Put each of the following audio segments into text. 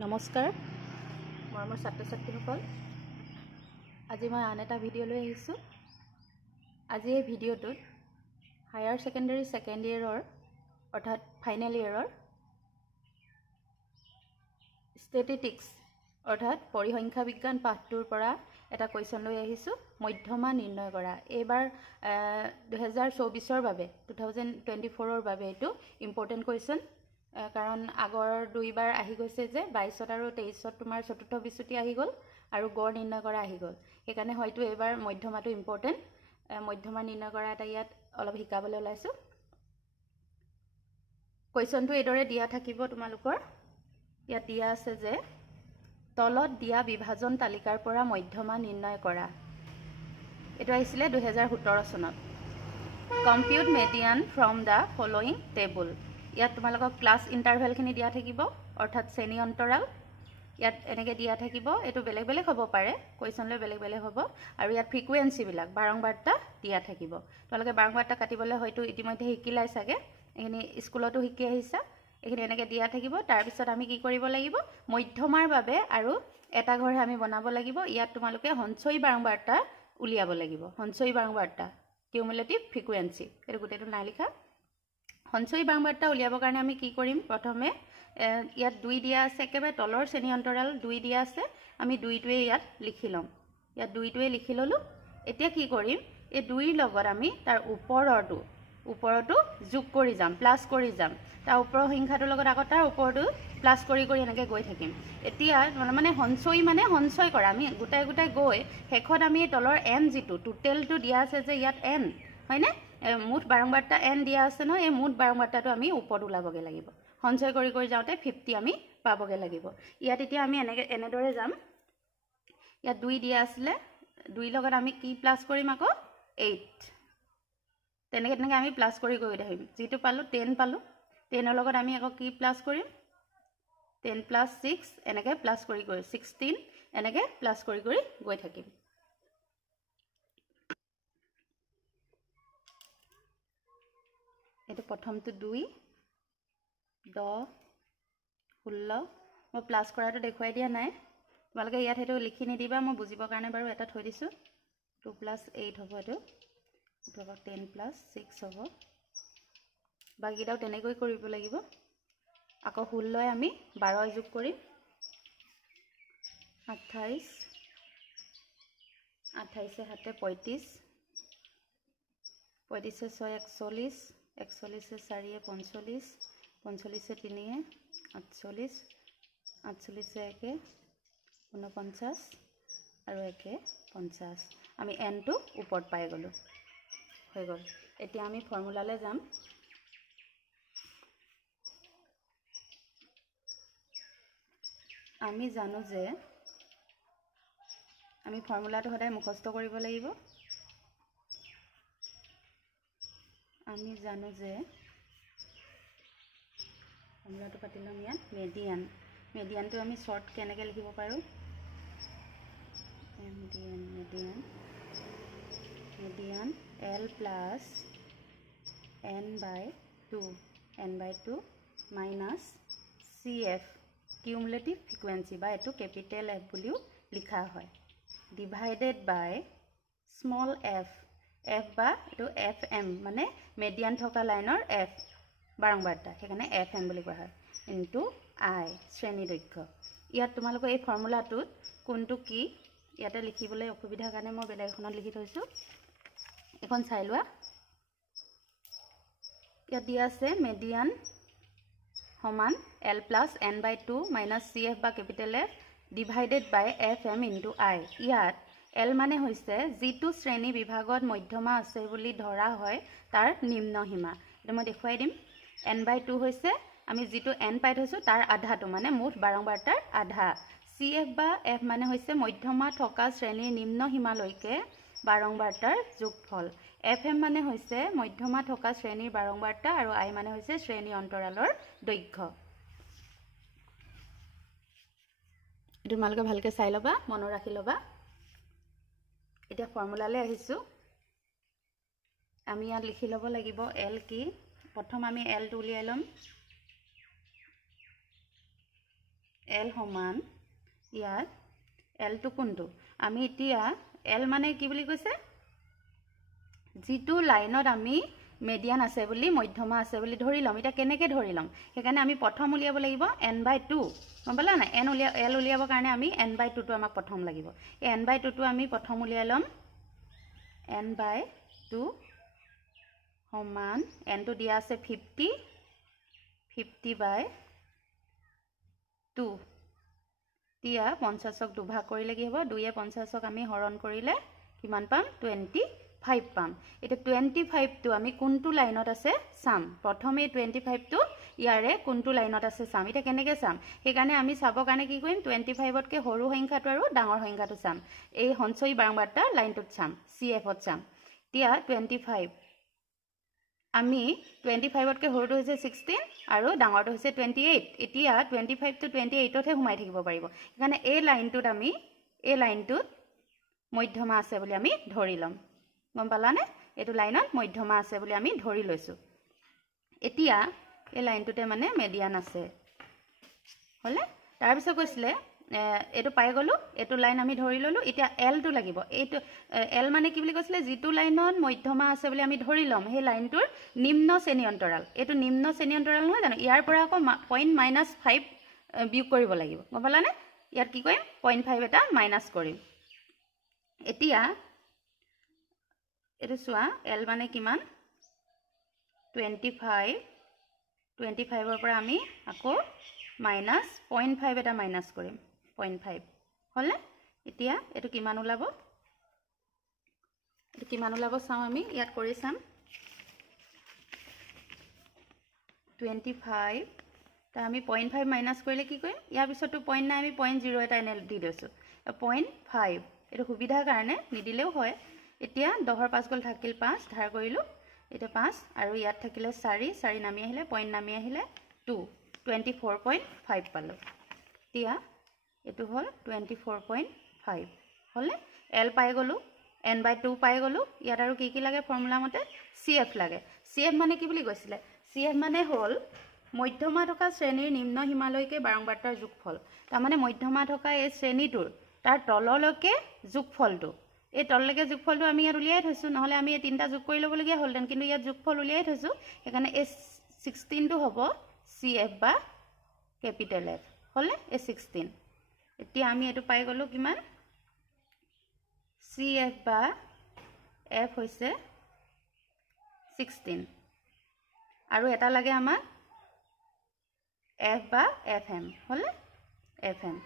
নমস্কাৰ মোৰ ছাত্ৰ-ছাত্ৰীসকল আজি মই আন এটা ভিডিঅ' লৈ আহিছোঁ। আজি এই ভিডিঅ'টোত হায়াৰ সেকেন্ডাৰী সেকেন্ড ইয়েৰৰ অৰ্থাৎ ফাইনেল ইয়েৰৰ ষ্টেটিষ্টিক্স অৰ্থাৎ পৰিসংখ্যা বিজ্ঞান পাঠটোৰ পৰা এটা কোৱেশ্চন লৈ আহিছোঁ মধ্যমা নিৰ্ণয় কৰা। এইবাৰ 2024ৰ বাবে 2024ৰ বাবে এটো ইম্পৰ্টেন্ট কোৱেশ্চন কাৰণ আগৰ দুইবাৰ আহি গৈছে যে 22 আৰু 23 তোমাৰ চতুৰ্থ বিচ্যুতি আহি গল আৰু গড় নিৰ্ণয় কৰা আহি গল। সেইকাৰণে হয়তো এবাৰ মধ্যমাটো ইম্পৰ্টেন্ট মধ্যমা নিৰ্ণয় কৰা এটা ইয়াত অলপ শিকাবলৈ ওলাইছো। কোৱেশ্চনটো এদৰে দিয়া থাকিব তোমালোকৰ ইয়াত দিয়া আছে যে তলত দিয়া বিভাজন তালিকাৰ পৰা মধ্যমা নিৰ্ণয় কৰা। এটা আহিছিলে 2017 চনত। Compute median from the following table. ইয়াত তোমালোকক ক্লাছ ইন্টাৰভেল খিনি দিয়া থাকিব অৰ্থাৎ শ্ৰেণী অন্তৰাল ইয়াত এনেকে দিয়া থাকিব। এটো বেলেগ বেলেগ হ'ব পাৰে কোৱেশ্চনলৈ বেলেগ বেলেগ হ'ব আৰু ইয়াত ফ্ৰিকুৱেন্সি বিলাক বাৰংবাৰতা দিয়া থাকিব। তোমালোকে বাৰংবাৰতা কাটিবলৈ হয়তো ইতিমধ্যে শিকিলাই চাগে এখিনি স্কুলতো শিকি আহিছা। এখিনি এনেকে দিয়া থাকিব। তাৰ পিছত আমি কি কৰিব লাগিব মধ্যমাৰ বাবে আৰু এটা ঘৰ আমি বনাব লাগিব। ইয়াত তোমালোকে সঞ্চয়ী বাৰংবাৰতা উলিয়াব লাগিব। সঞ্চয়ী বাৰংবাৰতা কিউমুলেটিভ ফ্ৰিকুৱেন্সি এটো গুটেটো নাই লিখা। সঞ্চয়ী বাৰংবাৰতা উলিয়াবৰ কাৰণে আমি কি কৰিম প্ৰথমে ইয়াত 2 দিয়া আছে একেবাৰে তলৰ শ্ৰেণী অন্তৰাল 2 দিয়া আছে আমি 2টোৱে ইয়াত লিখি লম। ইয়াত 2টোৱে লিখি ললো। এতিয়া কি কৰিম এই 2ৰ লগত আমি তাৰ ওপৰটো যোগ কৰি যাম প্লাস কৰি যাম। তাৰ ওপৰৰ সংখ্যাটোৰ লগত আকৌ তাৰ ওপৰটো প্লাস কৰি এনেকে গৈ থাকিম। এতিয়া মানে সঞ্চয় কৰা আমি গোটাই গৈ শেষত আমি তলৰ n যিটো টোটেলটো দিয়া আছে যে ইয়াত n হয়নে মুঠ বাৰংবাৰতা n দিয়া আছে ন। এই মুঠ বাৰংবাৰতাটো আমি ওপৰত উলাবগে লাগিব। সঞ্চয় কৰি যাওঁতে 50 আমি পাবগে লাগিব। ইয়াত এতিয়া আমি এনেদৰে যাম। ইয়াত 2 দিয়া আছিল 2 লগত আমি কি প্লাস কৰিম আকৌ 8 তেনেকে আমি প্লাস কৰি গৈ থাকিম। যেটো পালো 10 পালো 10ৰ লগত আমি আকৌ কি প্লাস কৰিম 10 + 6 এনেকে প্লাস কৰি 16 এনেকে প্লাস কৰি গৈ থাকিম। এটো প্ৰথমটো 2 10 16 মই প্লাস কৰাটো দেখুৱাই দিয়া নাই। তোমালোকে ইয়াত হেতু লিখি নিদিবা মই বুজিবৰ কাৰণে বাৰু এটা থৈ দিছো 2 + 8 হ'ব এটো 10 + 6 হ'ব। বাকিটাও তেনেকৈ কৰিব লাগিব। আকৌ 16 আমি 12 যোগ কৰিম 28 28 7 35 35 6 41 41 4 45 45 3 48 48 1 49 আৰু 1 50 আমি n টো ওপৰত পাই গলো হৈ গল। এতিয়া আমি ফৰ্মুলালৈ যাম। আমি জানো যে আমি ফৰ্মুলাটো সদায় মুখস্থ কৰিব লাগিব। আমি জানো যে ফৰ্মুলাটো পাতিলাম ইয়াত মেডিয়ানটো আমি শৰ্ট কেনেকৈ লিখিব পাৰো median L + n/2 minus CF cumulative frequency বা এটো কেপিটেল F বুলিও লিখা হয় ডিভাইডেড বাই স্মল f বা এটো FM মানে মেডিয়ান থকা লাইনৰ f বাৰংবাৰতা সেইকাৰণে FM বুলি কোৱা হয় ইনটু I শ্ৰেণী দৈৰ্ঘ্য। ইয়াত তোমালোকৰ এই ফৰ্মুলাটোত কোনটো কি ইয়াতে লিখিবলৈ অসুবিধাৰ কাৰণে মই বেলেগ এখনত লিখি থৈছো। এখন চাই লোৱা। ইয়াত দিয়া আছে মেডিয়ান সমান L + n/2 মাইনাস CF বা capital F divided by FM into I। ইয়াত L মানে হৈছে যিটো শ্ৰেণী বিভাগত মধ্যমা আছে বুলি ধৰা হয় তাৰ নিম্ন সীমা। এটা মই দেখুৱাই দিম। n/2 হৈছে আমি যিটো n পাই থৈছো তাৰ আধাটো মানে মুঠ বাৰংবাৰতাৰ আধা। CF বা F মানে হৈছে মধ্যমা থকা শ্ৰেণীৰ নিম্ন সীমালৈকে বাৰংবাৰতাৰ যোগফল। FM মানে হৈছে মধ্যমা থকা শ্ৰেণীৰ বাৰংবাৰতা আৰু I মানে হৈছে শ্ৰেণী অন্তৰালৰ দৈৰ্ঘ্য। এটো তোমালোকে ভালকে চাই লবা মনত ৰাখি লবা। এতিয়া ফৰ্মুলালৈ আহিছো। আমি ইয়াত লিখি লব লাগিব L কি প্ৰথম আমি L টো উলিয়াই লম। L সমান ইয়াত L টো কোনটো আমি এতিয়া L মানে কি বুলি কৈছে যেটো লাইনত আমি median আছে বুলি মধ্যমা আছে বুলি ধৰি লম এটা কেনেকে ধৰি লম হেকাৰণে আমি প্ৰথম উলিয়াব লাগিব n/2 গম পালা না l উলিয়াবৰ কাৰণে আমি n/2 টো আমাক প্ৰথম লাগিব এই n/2 টো আমি প্ৰথম উলিয়াই লম n/2 সমান n টো দিয়া আছে 50/2 তিয়া 50ক দুভাগ কৰিলে কি হ'ব 2 এ 50ক আমি হৰণ কৰিলে কিমান পাম 25 পাম এটা 25 টো আমি কোনটো লাইনত আছে সাম প্ৰথমে 25 টো ইয়াৰে কোনটো লাইনত আছে সাম এটা কেনেকে সাম সেই কাৰণে আমি চাবৰ কাৰণে কি কৰিম 25 তকে সৰু সংখ্যাটো আৰু ডাঙৰ সংখ্যাটো সাম এই হঞ্চই বাৰংবাৰটা লাইনটোত সাম CF ত সাম তিয়া 25 আমি 25 তকে সৰুটো হৈছে 16 আৰু ডাঙৰটো হৈছে 28 এতিয়া 25 টো 28 তহে ঘুমাই থাকিব পাৰিব মানে এই লাইনটোত আমি এই লাইনটোত মধ্যমা আছে বুলি আমি ধৰি লম গম পালানে এটো লাইনত মধ্যমা আছে বুলি আমি ধৰি লৈছো এতিয়া এই লাইনটোতে মানে মিডিয়ান আছে হলে তাৰ পিছত কৈছিলে এটো পাই গলো এটো লাইন আমি ধৰি ললো এতিয়া L টো লাগিব এটো L মানে কি বুলি কৈছিলে যেটো লাইনত মধ্যমা আছে বুলি আমি ধৰি লম সেই লাইনটোৰ নিম্ন শ্ৰেণী অন্তৰাল এটো নিম্ন শ্ৰেণী অন্তৰাল নহয় জানো ইয়াৰ পৰা আকৌ পইণ্ট -5 বিয়োগ কৰিব লাগিব গম পালানে ইয়াত কি কৰিম 0.5 এটা মাইনাস কৰিম এতিয়া এটো চোৱা L মানে কিমান 25 ৰ পৰা আমি আকৌ মাইনাস 0.5 এটা মাইনাস কৰিম 0.5 হলে এতিয়া এটো কিমান ওলাব চাম আমি ইয়াত কৰি চাম 25 তা আমি 0.5 মাইনাস কৰিলে কি কৰিম ইয়াৰ পিছতো 0.9 আমি 0.0 এটা এনে দি দিছো 0.5 এটো সুবিধাৰ কাৰণে নিদিলেও হয় এতিয়া 10 ৰ 5 গল থাকিল 5 ধাৰ কৰিলো এটা 5 আৰু ইয়াত থাকিলে 4 নামি আহিলে পইণ্ট নামি আহিলে 2 24.5 পালো তিয়া এটো হল 24.5 হলে L পাই গলো n/2 পাই গলো ইয়াত আৰু কি লাগে ফৰ্মুলা মতে CF লাগে CF মানে কি বুলি কৈছিলে CF মানে হল মধ্যমা থকা শ্ৰেণীৰ নিম্ন হিমালয়কে বাৰংবাৰটাৰ যোগফল তাৰ মানে মধ্যমা থকা এই শ্ৰেণীটোৰ তাৰ তললৈকে যোগফলটো এই তললৈকে যোগফলটো আমি ইয়াত উলিয়াই থৈছো নহলে আমি এই তিনটা যোগ কৰি লবলগীয়া হলতেন কিন্তু ইয়াত যোগফল উলিয়াই থৈছো সেইকাৰণে এই 16 টো হ'ব CF বা ক্যাপিটেল F হলে এই 16 এতিয়া আমি এটো পাই গলো কিমান CF বা F হৈছে 16 আৰু এটা লাগে আমাক F বা FM হলে FM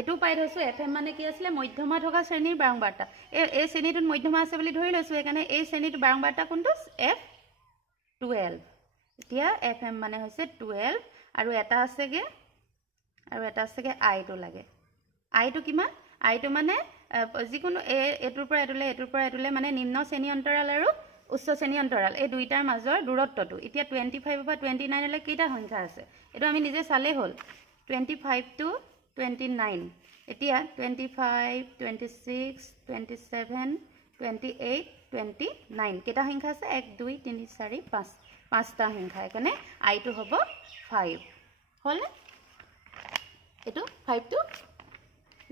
এটো পাই থৈছো FM মানে কি আছিল মধ্যমা থকা শ্ৰেণীৰ বাৰংবাৰটা এই শ্ৰেণীটোত মধ্যমা আছে বুলি ধৰি লৈছো এখানে এই শ্ৰেণীটো বাৰংবাৰটা কোনটো F12 এতিয়া FM মানে হৈছে 12 আৰু এটা আছেগে I টো লাগে I টো কিমান I টো মানে যিকোনো এটোৰ পৰা এটোলে মানে নিম্ন শ্ৰেণী অন্তৰাল আৰু উচ্চ শ্ৰেণী অন্তৰাল এই দুইটাৰ মাজৰ দূৰত্বটো এতিয়া 25 বা 29 লৈ কেইটা সংখ্যা আছে এটো আমি নিজে চালে হল 25 to 29 এতিয়া 25 26 27 28 29 কেইটা সংখ্যা আছে 1 2 3 4 5 পাঁচটা সংখ্যা এখানে I টো হ'ব 5 হলে এটো 5 টো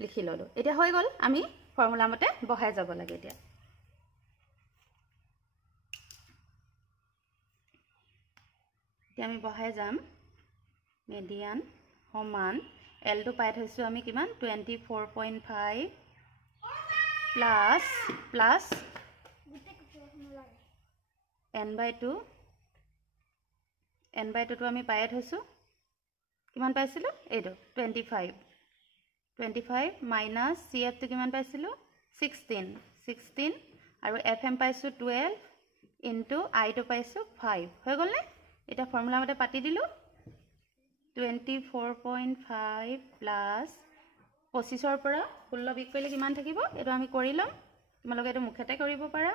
লিখি ললো এতিয়া হৈ গল আমি ফৰ্মুলা মতে বহাই যাব লাগে এতিয়া আমি বহাই যাম মিডিয়ান সমান L টো পাই থৈছো আমি কিমান 24.5 প্লাস n/2 টো আমি পাই থৈছো কিমান পাইছিলো এইটো 25 মাইনাস CF টো কিমান পাইছিলো 16 আৰু FM পাইছো 12 ইনটু I টো পাইছো 5 হৈ গল নে এটা ফৰ্মুলা মতে পাতি দিলো 24.5 প্লাস 25 ৰ পৰা 16 বিক কৰিলে কিমান থাকিব এটো আমি কৰি লম তোমালোকে এটো মুখতে কৰিব পাৰা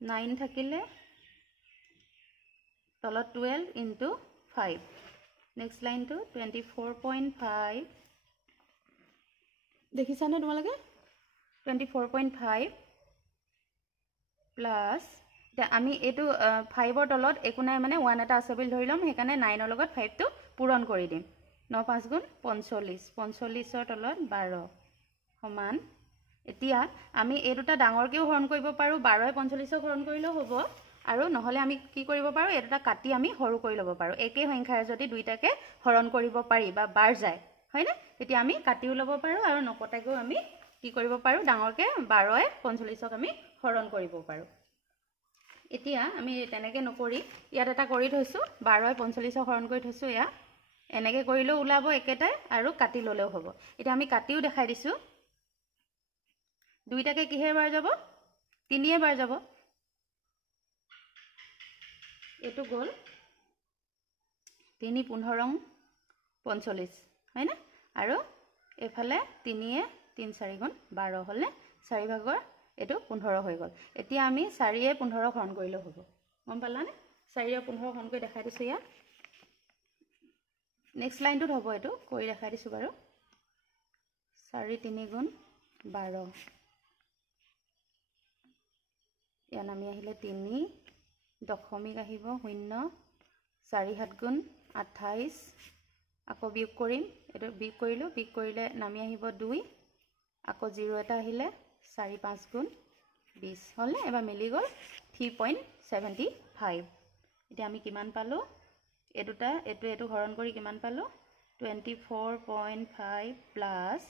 9 থাকিলে তলত 12 ইনটু 5 নেক্সট লাইন টু 24.5 দেখিছা নে তোমালোকে 24.5 প্লাস এতিয়া আমি এইটো 5ৰ তলত একো নাই মানে 1 এটা আছে বুলি ধৰি ল'ম, সেইকাৰণে 9ৰ লগত 5টো পূৰণ কৰি দিম। 9 5 গুণ 45, 45ৰ তলত 12 সমান। এতিয়া আমি এই দুটা ডাঙৰকৈও হৰণ কৰিব পাৰোঁ, 12য়ে 45ক হৰণ কৰিলেও হ'ব, আৰু নহ'লে আমি কি কৰিব পাৰোঁ, এই দুটা কাটি আমি সৰু কৰি ল'ব পাৰোঁ। একেই সংখ্যাৰে যদি দুইটাকে হৰণ কৰিব পাৰি বা বাৰ যায়, হয়নে, তেতিয়া আমি কাটিও ল'ব পাৰোঁ আৰু নকটাকৈও আমি কি কৰিব পাৰোঁ, ডাঙৰকৈ 12য়ে 45ক আমি হৰণ কৰিব পাৰোঁ। এতিয়া আমি তেনেকৈ নকৰি ইয়াত এটা কৰি থৈছোঁ, 12য়ে 45ক হৰণ কৰি থৈছোঁ। এয়া এনেকৈ কৰিলেও ওলাব একেটাই, আৰু কাটি ল'লেও হ'ব। এতিয়া আমি কাটিও দেখাই দিছোঁ। দুইটাকে কিহেৰে বাৰ যাব, 3য়ে বাৰ যাব। এইটো গ'ল 3 15 45, হয়নে, আৰু এইফালে 3য়ে 3 4 গুণ 12 হ'লে 4 ভাগৰ এইটো 15 হৈ গ'ল। এতিয়া আমি 4য়ে 15 হৰণ কৰিলেও হ'ব, গম পালানে? 4য়ে 15 হৰণ কৰি দেখাই দিছোঁ। ইয়াত নেক্সট লাইনটোত হ'ব, এইটো কৰি দেখাই দিছোঁ বাৰু। 4 3 গুণ 12, ইয়াত নামি আহিলে 3 দশমিক আহিব 0, 4 7 গুণ 28, আকৌ বিয়োগ কৰিম, এইটো বিয়োগ কৰিলোঁ, বিয়োগ কৰিলে নামি আহিব 2, আকৌ 0 এটা আহিলে 4 5 গুণ 20 হ'লনে? এবাৰ মিলি গ'ল 3.75। এতিয়া আমি কিমান পালোঁ, এই দুটা এইটো হৰণ কৰি কিমান পালোঁ, 24.5 প্লাছ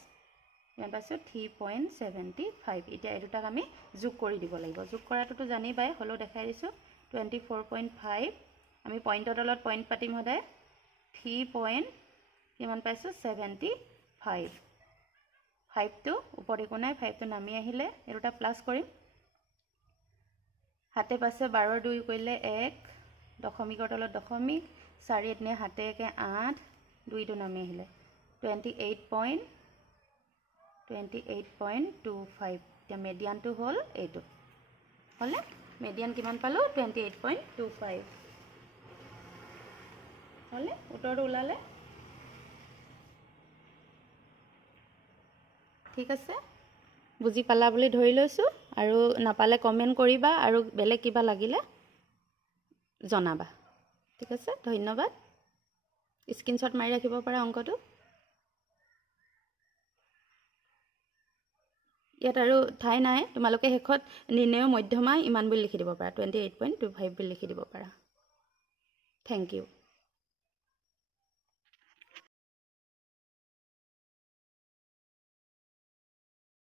কিমান পাইছোঁ, 3.75। এতিয়া এই দুটাক আমি যোগ কৰি দিব লাগিব। যোগ কৰাটোতো জানি পাই, হ'লেও দেখাই দিছোঁ। 24.5 আমি পইণ্টৰ তলত পইণ্ট পাতিম সদায়, 3. কিমান পাইছোঁ, 75। 5টো ওপৰত একো নাই, 5টো নামি আহিলে এই দুটা প্লাছ কৰিম। হাতে পাছে 12ৰ 2 কৰিলে 1, দশমিকৰ তলত দশমিক, 4 7 7 8, 2টো নামি আহিলে 28.25। এতিয়া মেডিয়ানটো হ'ল এইটো, হ'লে মেডিয়ান কিমান পালোঁ, 28.25 হ'লে উত্তৰটো ওলালে। ঠিক আছে, বুজি পালা বুলি ধৰি লৈছোঁ, আৰু নাপালে কমেণ্ট কৰিবা, আৰু বেলেগ কিবা লাগিলে জনাবা। ঠিক আছে, ধন্যবাদ। স্ক্ৰীনশ্বট মাৰি ৰাখিব পাৰা অংকটো। ইয়াত আৰু ঠাই নাই, তোমালোকে শেষত নিৰ্ণয় মধ্যমা ইমান বুলি লিখি দিব পাৰা, 28.25 বুলি লিখি দিব পাৰা। Thank U.